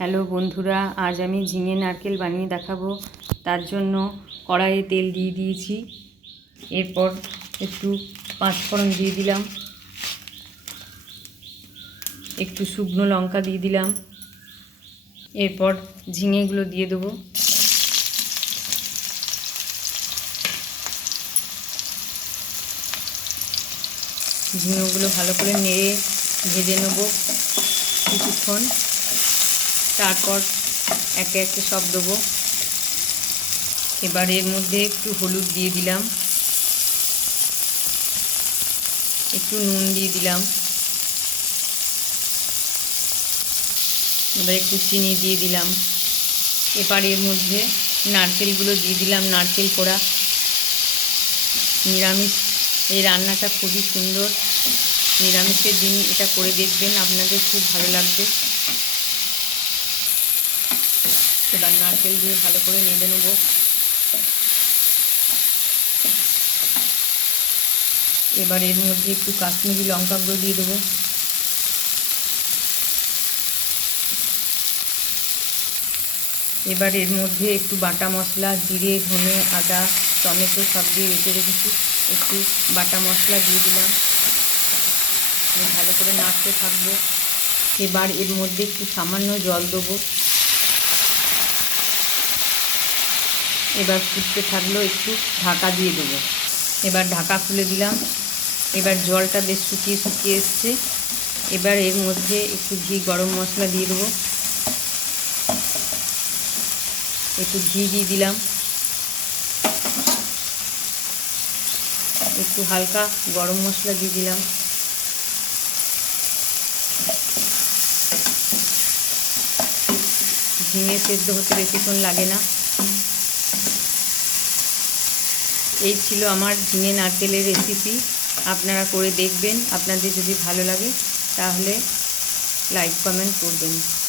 Hello বন্ধুরা, আজ আমি ঝিঙে নারকেল বানিয়ে দেখাবো। তার জন্য কড়াইয়ে তেল দিয়ে দিয়েছি। এরপর একটু পাঁচফোড়ন দিয়ে দিলাম, একটু শুকনো লঙ্কা দিয়ে দিলাম। এরপর ঝিঙেগুলো দিয়ে দেবো। ঝিঙেগুলো ভালো করে নেড়ে ভেজে নেব কিছুক্ষণ। তারপর একে একে সব দেবো। এবার এর মধ্যে একটু হলুদ দিয়ে দিলাম, একটু নুন দিয়ে দিলাম, এবার একটু চিনি দিয়ে দিলাম। এবার এর মধ্যে নারকেলগুলো দিয়ে দিলাম, নারকেল কোড়া। নিরামিষ এই রান্নাটা খুবই সুন্দর। নিরামিষের দিন এটা করে দেখবেন, আপনাদের খুব ভালো লাগবে। এবার নারকেল দিয়ে ভালো করে নেড়ে নেব। এবার এর মধ্যে একটু কাশ্মীরি লঙ্কা গুঁড়ো দিয়ে দেবো। এবার এর মধ্যে একটু বাটা মশলা, জিরে, ধনে, আদা, টমেটো সব দিয়ে রেখে রেখেছি, একটু বাটা মশলা দিয়ে দিলাম। ভালো করে নাড়তে থাকবো। এবার এর মধ্যে একটু সামান্য জল দেবো। এবার ফুটতে থাকলো, একটু ঢাকা দিয়ে দেবো। এবার ঢাকা খুলে দিলাম। এবার জলটা বেশ শুকিয়ে শুকিয়ে এসছে। এবার এর মধ্যে একটু ঘি, গরম মশলা দিয়ে দেবো। একটু ঘি দিয়ে দিলাম, একটু হালকা গরম মশলা দিয়ে দিলাম। ঝিঙে সেদ্ধ হতে বেশিক্ষণ লাগে না। এই ছিল আমার ঝিঙে নারকেলের রেসিপি। আপনারা করে দেখবেন। আপনাদের যদি ভালো লাগে তাহলে লাইক কমেন্ট করবেন।